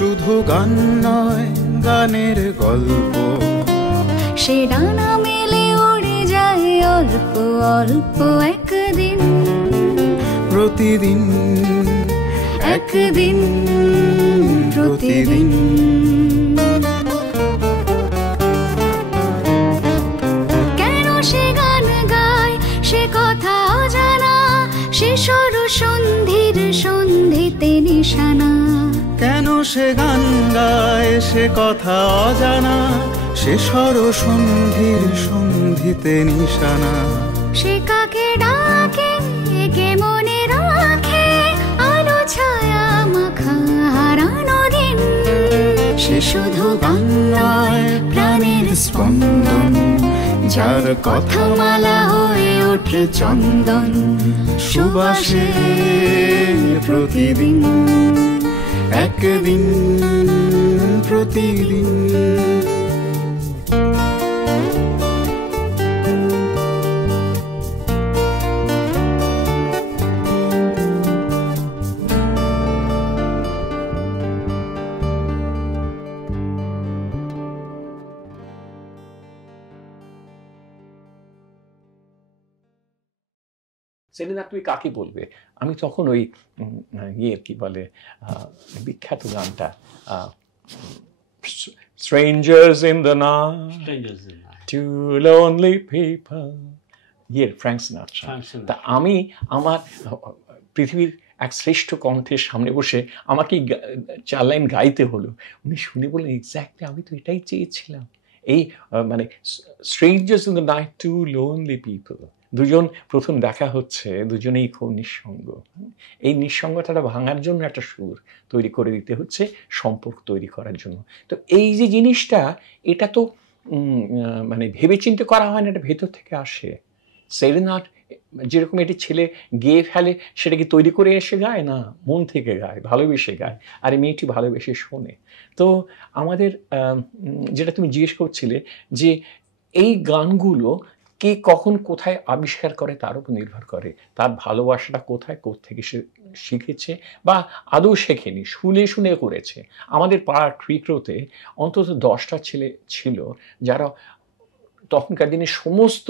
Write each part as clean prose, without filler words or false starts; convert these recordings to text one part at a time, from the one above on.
শুধু গান নয়, গানের গল্প, সে ডানা মেলে উড়ে যায় অল্প অল্প একদিন, প্রতিদিন একদিন প্রতিদিন। কেন সে গান গায় সে কথা অজানা, সে সর সন্ধির সন্ধিতে নিশানা। কেন সে গান গায় সে কথা অজানা, সে সর সন্ধির সন্ধিতে নিশানা। সে কাকে ডাকে কে মনে রাখে, আলো ছায়া মাখা হারানো দিন। সে শুধু গান নয়, প্রাণের স্পন্দন, যার কথা মালা হয়ে ওঠে চন্দন সুবাসে প্রতিদিন, একদিন প্রতিদিন। সেলিনা তুই কাকে বলবে? আমি তখন ওই কি বলে বিখ্যাত গানটা Strangers in the Night, Two Lonely People, Frank Sinatra. তা আমি আমার পৃথিবীর এক শ্রেষ্ঠ কণ্ঠের সামনে বসে আমাকে 4 লাইন গাইতে হলো। উনি শুনে বললেন, এক্স্যাক্টলি আমি তো এটাই চেয়েছিলাম। এই মানে Strangers in the Night, Two Lonely People, দুজন প্রথম দেখা হচ্ছে, দুজনেই খুব নিঃসঙ্গ। এই নিঃসঙ্গতাটা ভাঙার জন্য একটা সুর তৈরি করে দিতে হচ্ছে, সম্পর্ক তৈরি করার জন্য। তো এই যে জিনিসটা, এটা তো মানে ভেবে চিন্তে করা হয় না, এটা ভেতর থেকে আসে। সেরেনাড যেরকম এটি ছেলে গেয়ে ফেলে, সেটাকে তৈরি করে এসে গায় না, মন থেকে গায়, ভালোবেসে গায়, আর এই মেয়েটি ভালোবেসে শোনে। তো আমাদের যেটা তুমি জিজ্ঞেস করছিলে, যে এই গানগুলো কে কখন কোথায় আবিষ্কার করে তার উপর নির্ভর করে, তার ভালোবাসাটা কোথায় কোত্থেকে সে শিখেছে বা আদৌ শেখেনি, শুনে শুনে করেছে। আমাদের পাড়ার ট্রিক্রোতে অন্তত 10টা ছেলে ছিল যারা তখনকার দিনে সমস্ত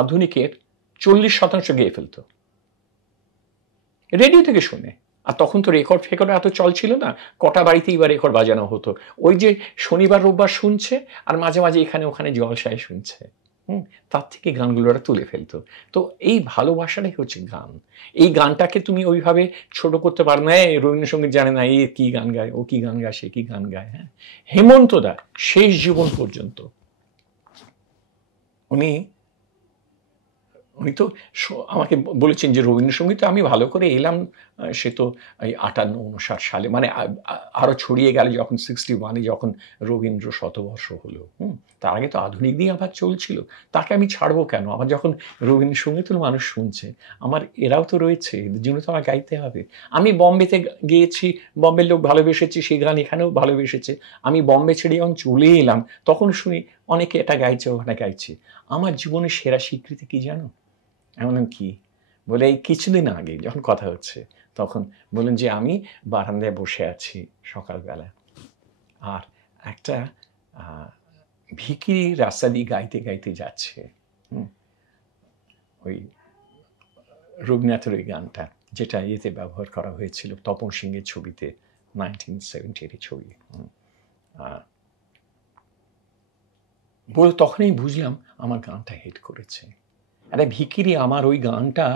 আধুনিকের 40% গেয়ে ফেলতো রেডিও থেকে শুনে। আর তখন তো রেকর্ড ফেকর্ড এত চল ছিল না, কটা বাড়িতেই বা রেকর্ড বাজানো হতো। ওই যে শনিবার রোববার শুনছে, আর মাঝে মাঝে এখানে ওখানে জলসায় শুনছে, তার থেকে গানগুলো ওরা তুলে ফেলতো। তো এই ভালোবাসাটাই হচ্ছে গান। এই গানটাকে তুমি ওইভাবে ছোট করতে পারো না, রবীন্দ্রসঙ্গীত জানে না, এ কি গান গায়, ও কি গান গায়, সে কি গান গায়। হ্যাঁ, হেমন্ত দা শেষ জীবন পর্যন্ত উনি তো আমাকে বলেছেন যে রবীন্দ্রসঙ্গীত আমি ভালো করে এলাম, সে তো এই 58-59 সালে, মানে আরও ছড়িয়ে গেল যখন 61-এ যখন রবীন্দ্র শতবর্ষ হলো। তার আগে তো আধুনিক দিয়ে আবার চলছিল। তাকে আমি ছাড়বো কেন? আমার যখন রবীন্দ্রসঙ্গীত মানুষ শুনছে, আমার এরাও তো রয়েছে, এদের জন্য তো আমার গাইতে হবে। আমি বম্বেতে গিয়েছি, বম্বের লোক ভালোবেসেছি, সেই গান এখানেও ভালোবেসেছে। আমি বম্বে ছেড়ে যখন চলে এলাম, তখন শুনি অনেকে এটা গাইছে, ওখানে গাইছে। আমার জীবনের সেরা স্বীকৃতি কি জানো? এমন কি বলে, এই কিছুদিন আগে যখন কথা হচ্ছে, তখন বললেন যে আমি বারান্দায় বসে আছি সকালবেলা, আর একটা ভিখিরি রাস্তা দিয়ে গাইতে গাইতে যাচ্ছে ওই রবীন্দ্রনাথের ওই গানটা, যেটা ইয়েতে ব্যবহার করা হয়েছিল তপন সিংয়ের ছবিতে, 1970 ছবি। বলে তখনই বুঝলাম আমার গানটা হিট করেছে। একটা ভিখিরি আমার ওই গানটা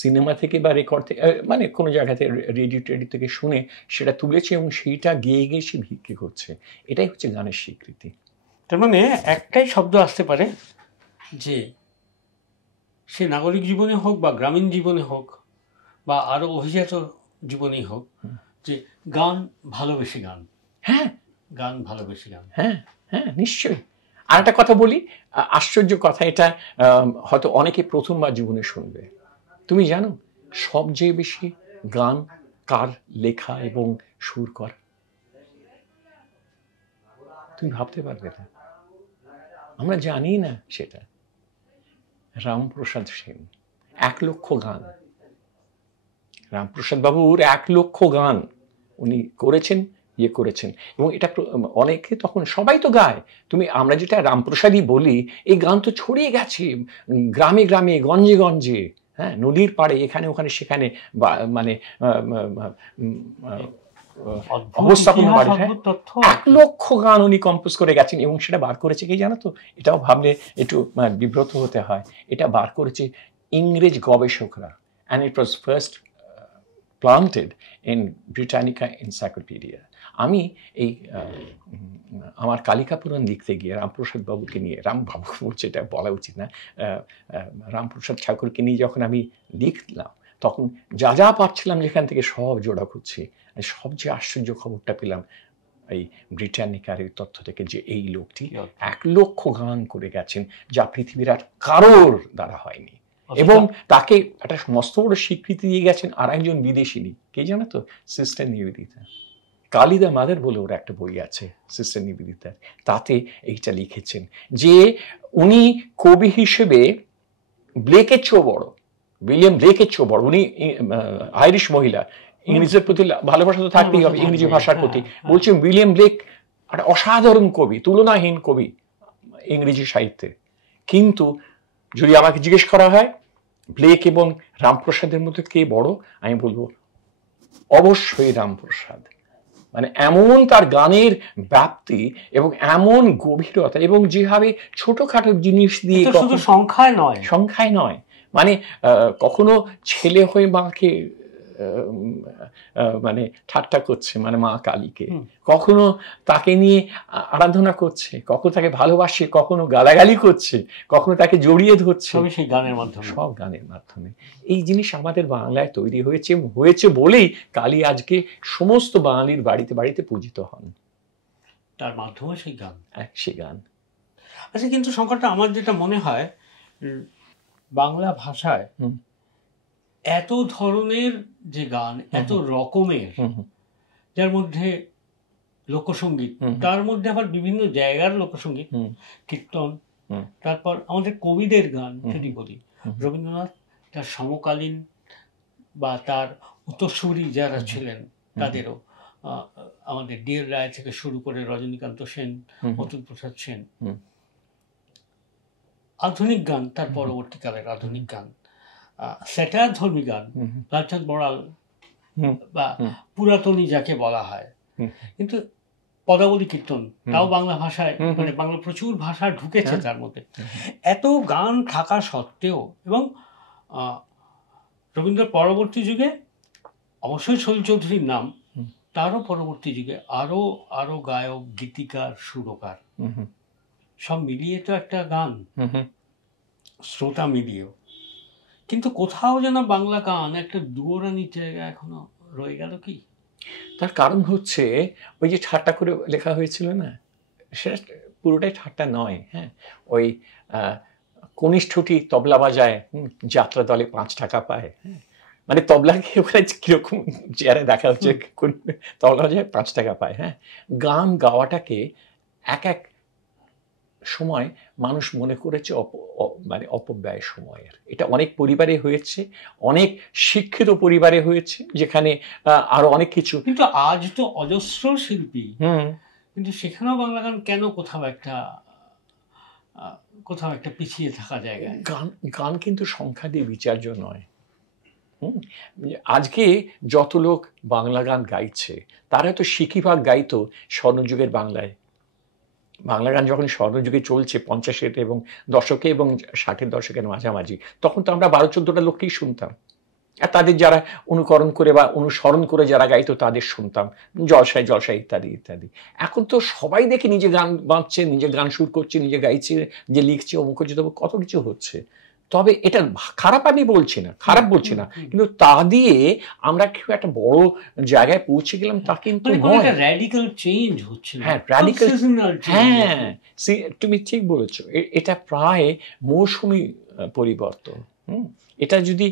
সিনেমা থেকে বা রেকর্ড থেকে, মানে কোনো জায়গাতে রেডিও টেডিও থেকে শুনে সেটা তুলেছে এবং সেইটা গেয়ে গিয়ে সে ভিক্ষে করছে। এটাই হচ্ছে গানের স্বীকৃতি। তার মানে একটাই শব্দ আসতে পারে, যে সে নাগরিক জীবনে হোক বা গ্রামীণ জীবনে হোক বা আরও অভিজাত জীবনেই হোক, যে গান ভালোবেসে গান। হ্যাঁ, গান ভালোবেসে গান। হ্যাঁ হ্যাঁ, নিশ্চয়ই। আর একটা কথা বলি, আশ্চর্য কথা, এটা হয়তো অনেকে প্রথমবার জীবনে শুনবে। তুমি জানো সবচেয়ে বেশি গান কার লেখা এবং সুর করা? তুমি ভাবতে পারবে না, আমরা জানি না সেটা। রামপ্রসাদ সেন, 1 লক্ষ গান। রামপ্রসাদ বাবুর 1 লক্ষ গান উনি করেছেন ইয়ে করেছেন। এবং এটা অনেকে তখন সবাই তো গায়, আমরা যেটা রামপ্রসাদই বলি, এই গান তো ছড়িয়ে গেছে গ্রামে গ্রামে, গঞ্জে গঞ্জে, হ্যাঁ, নদীর পাড়ে, এখানে ওখানে সেখানে, মানে অবস্থাপন করে। 1 লক্ষ গান উনি কম্পোজ করে গেছেন, এবং সেটা বার করেছে কি জানো তো, এটাও ভাবলে একটু বিব্রত হতে হয়, এটা বার করেছে ইংরেজ গবেষকরা, and it was first planted in Britannica Encyclopedia. আমি এই আমার কালিকা পুরাণ লিখতে গিয়ে রামপ্রসাদ বাবুকে নিয়ে, রামবাবু বলছে, এটা বলা উচিত না, রামপ্রসাদ ঠাকুরকে নিয়ে যখন আমি লিখলাম, তখন যা যা পাচ্ছিলাম যেখান থেকে সব জোড়া করছি। সবচেয়ে আশ্চর্য খবরটা পেলাম এই ব্রিটানিকার এই তথ্য থেকে, যে এই লোকটি 1 লক্ষ গান করে গেছেন, যা পৃথিবীর আর কারোর দ্বারা হয়নি। এবং তাকে একটা মস্ত বড় স্বীকৃতি দিয়ে গেছেন আর একজন বিদেশিনী, কে জানো তো, সিস্টার নিবেদিতা। কালিদা মাদার বলে ওর একটা বই আছে সিস্টার নিবেদিতার, তাতে এইটা লিখেছেন যে উনি কবি হিসেবে ব্লেকের চেয়েও বড়, উইলিয়াম ব্লেকের চেয়েও বড়। উনি আইরিশ মহিলা, ইংরেজির প্রতি ভালোবাসা তো থাকতেই হবে, ইংরেজি ভাষার প্রতি। বলছেন উইলিয়াম ব্লেক একটা অসাধারণ কবি, তুলনাহীন কবি ইংরেজি সাহিত্যে। কিন্তু যদি আমাকে জিজ্ঞেস করা হয় ব্লেক এবং রামপ্রসাদের মধ্যে কে বড়, আমি বলবো অবশ্যই রামপ্রসাদ। মানে এমন তার গানের ব্যাপ্তি এবং এমন গভীরতা, এবং যেভাবে ছোটখাটো জিনিস দিয়ে, সংখ্যায় নয়, মানে কখনো ছেলে হয়ে মাকে মানে ঠাট্টা করছে, মানে মা কালীকে, কখনো তাকে নিয়ে আরাধনা করছে, কখনো তাকে ভালোবাসে, কখনো গালাগালি করছে, কখনো তাকে জড়িয়ে ধরছে, সেই গানের মাধ্যমে, সব গানের মাধ্যমে। এই জিনিস আমাদের বাংলায় তৈরি হয়েছে বলেই কালী আজকে সমস্ত বাঙালির বাড়িতে বাড়িতে পূজিত হন, তার মাধ্যমে সেই গান। আচ্ছা, কিন্তু সংকটটা আমার যেটা মনে হয়, বাংলা ভাষায় এত ধরনের যে গান, এত রকমের, যার মধ্যে লোকসঙ্গীত, তার মধ্যে আবার বিভিন্ন জায়গার লোকসঙ্গীত, কীর্তন, তারপর আমাদের কবিদের গান যদি বলি, রবীন্দ্রনাথ তার সমকালীন বা তার উত্তরসূরি যারা ছিলেন তাদেরও, আমাদের ডিএল রায় থেকে শুরু করে রজনীকান্ত সেন, অতুল প্রসাদ সেন, আধুনিক গান, তার পরবর্তীকালের আধুনিক গান, স্যাটার ধর্মী গান, লালচাঁদ বড়াল বা পুরাতনী যাকে বলা হয়, কিন্তু পদাবলী কীর্তন, তাও বাংলা ভাষায়, মানে বাংলা প্রচুর ভাষা ঢুকেছে তার মধ্যে। এত গান থাকা সত্ত্বেও, এবং রবীন্দ্র পরবর্তী যুগে অবশ্যই সলিল চৌধুরীর নাম, তারও পরবর্তী যুগে আরো আরো গায়ক, গীতিকার, সুরকার, সব মিলিয়ে তো একটা গান, শ্রোতা মিলিয়েও। কিন্তু কোথাও যেন বাংলা গান একটা দুয়োরানির জায়গা এখনো রয়ে গেল। কি তার কারণ হচ্ছে, ওই যে ঠাট্টা করে লেখা হয়েছিল না, সেটা পুরোটাই ঠাট্টা নয়। হ্যাঁ, ওই কনিষ্ঠটি তবলা বাজায়, যাত্রা দলে 5 টাকা পায়। হ্যাঁ, মানে তবলাকে ওখানে কিরকম চেয়ারে দেখা হচ্ছে, তবলা বাজায় 5 টাকা পায়। হ্যাঁ, গান গাওয়াটাকে এক সময় মানুষ মনে করেছে মানে অপব্যয় সময়ের। এটা অনেক পরিবারে হয়েছে, অনেক শিক্ষিত পরিবারে হয়েছে, যেখানে আরো অনেক কিছু। কিন্তু আজ তো অজস্র শিল্পী, কিন্তু সেখানেও বাংলা গান কেন কোথাও একটা পিছিয়ে থাকা জায়গায়? গান কিন্তু সংখ্যা দিয়ে বিচার্য নয়। আজকে যত লোক বাংলা গান গাইছে, তারা তো শিখিভাগ গাইতো স্বর্ণযুগের বাংলায়। বাংলা গান যখন স্বর্ণযুগে চলছে 50-এর এবং দশকে এবং 60-এর দশকের মাঝামাঝি, তখন তো আমরা 12-14টা লোককেই শুনতাম, আর তাদের যারা অনুকরণ করে বা অনুসরণ করে যারা গাইতো তাদের শুনতাম, জলসায় ইত্যাদি ইত্যাদি। এখন তো সবাই দেখে নিজে গান বাঁধছে, নিজে গান সুর করছে, নিজে গাইছে, যে লিখছে, অমুক হচ্ছে, তবে কত কিছু হচ্ছে। তবে এটা খারাপ আমি বলছি না, খারাপ বলছি না, কিন্তু তা দিয়ে আমরা কেউ একটা বড় জায়গায় পৌঁছে গেলাম তা কিন্তু নয়। র্যাডিক্যাল চেঞ্জ হচ্ছে। হ্যাঁ, র্যাডিক্যাল, হ্যাঁ, তুমি ঠিক বলেছো। এটা প্রায় মৌসুমি পরিবর্তন। এটা যদি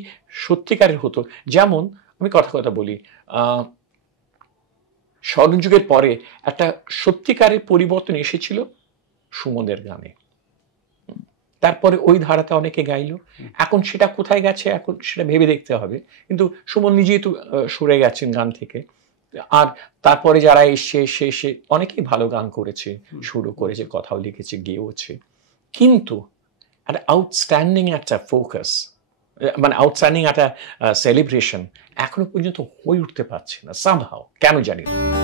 সত্যিকারের হতো, যেমন আমি কথা বলি, স্বর্ণযুগের পরে একটা সত্যিকারের পরিবর্তন এসেছিল সুমনের গানে, তারপরে ওই ধারাতে অনেকে গাইলো। এখন সেটা কোথায় গেছে, এখন সেটা ভেবে দেখতে হবে। কিন্তু সুমন নিজেই তো সরে গেছেন গান থেকে। আর তারপরে যারা এসে সে অনেকেই ভালো গান করেছে, শুরু করেছে, কথাও লিখেছে, গেয়েওছে, কিন্তু একটা আউটস্ট্যান্ডিং একটা ফোকাস, মানে আউটস্ট্যান্ডিং একটা সেলিব্রেশন এখনো পর্যন্ত হয়ে উঠতে পারছে না সামহাও, কেন জানি না।